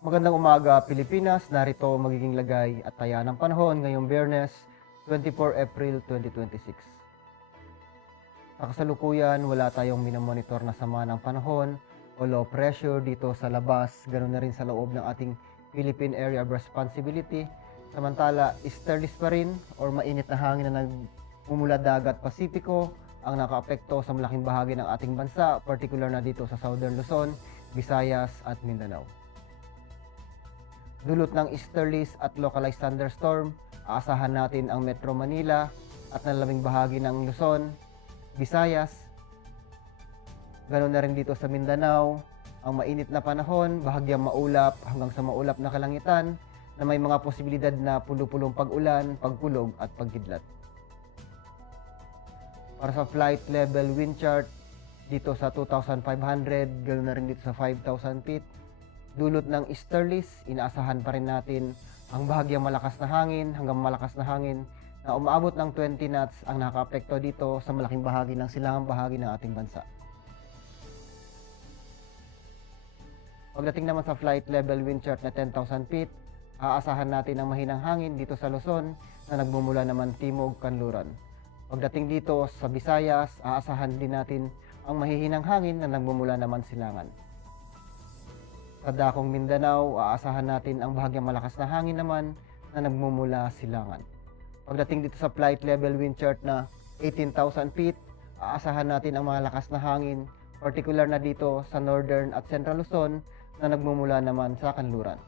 Magandang umaga, Pilipinas. Narito ang magiging lagay at taya ng panahon ngayong Biyernes, 24 April 2026. Sa kasalukuyan, wala tayong minomonitor na sama ng panahon o low pressure dito sa labas, ganoon na rin sa loob ng ating Philippine Area of Responsibility. Samantala, easterlies pa rin or mainit na hangin na nagmumula dagat Pasipiko ang nakaapekto sa malaking bahagi ng ating bansa, particular na dito sa Southern Luzon, Visayas at Mindanao. Dulot ng easterlies at localized thunderstorm, aasahan natin ang Metro Manila at nalalabing bahagi ng Luzon, Visayas. Ganoon na rin dito sa Mindanao, ang mainit na panahon, bahagyang maulap hanggang sa maulap na kalangitan na may mga posibilidad na pulo-pulong pag-ulan, pagkulog at pagkidlat. Para sa flight level wind chart, dito sa 2,500, ganoon na rin dito sa 5,000 feet. Dulot ng easterlies, inaasahan pa rin natin ang bahagyang malakas na hangin hanggang malakas na hangin na umaabot ng 20 knots ang nakaapekto dito sa malaking bahagi ng silangang bahagi ng ating bansa. Pagdating naman sa flight level wind chart na 10,000 feet, aasahan natin ang mahinang hangin dito sa Luzon na nagmumula naman timog kanluran. Pagdating dito sa Visayas, aasahan din natin ang mahihinang hangin na nagmumula naman silangan. Sa dakong Mindanao, aasahan natin ang bahagyang malakas na hangin naman na nagmumula silangan. Pagdating dito sa flight level wind chart na 18,000 feet, aasahan natin ang malakas na hangin, particular na dito sa Northern at Central Luzon na nagmumula naman sa kanluran.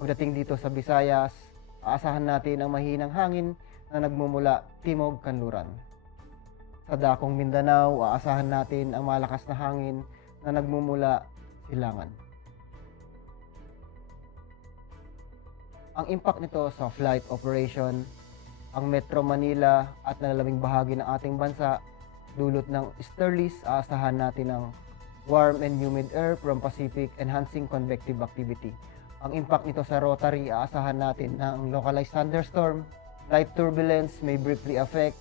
Pagdating dito sa Visayas, aasahan natin ang mahinang hangin na nagmumula timog kanluran. Sa dakong Mindanao, aasahan natin ang malakas na hangin na nagmumula silangan. Ang impact nito sa flight operation, ang Metro Manila at nalalabing bahagi ng ating bansa, dulot ng easterlies, aasahan natin ang warm and humid air from Pacific enhancing convective activity. Ang impact nito sa rotary, aasahan natin ng localized thunderstorm, light turbulence may briefly affect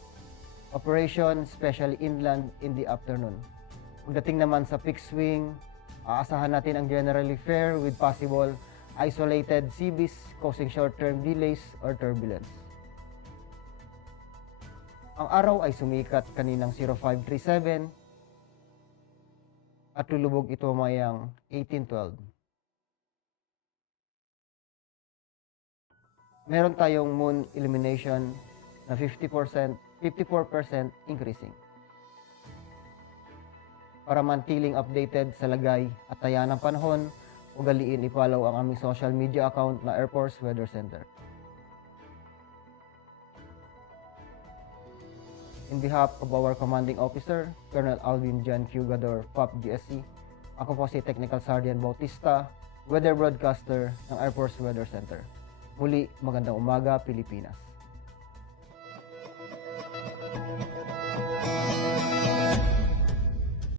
operation, especially inland in the afternoon. Pagdating naman sa peak swing, aasahan natin ang generally fair with possible isolated sea breeze causing short-term delays or turbulence. Ang araw ay sumikat kaninang 0537 at lulubog ito mayang 1812. Meron tayong moon illumination na 54% increasing. Para mantiling updated sa lagay at taya ng panahon, ugaliin i-follow ang aming social media account na Air Force Weather Center. In behalf of our Commanding Officer, Colonel Alvin John Fugador, POP GSC, ako po si Technical Sergeant Bautista, Weather Broadcaster ng Air Force Weather Center. Muli, magandang umaga, Pilipinas.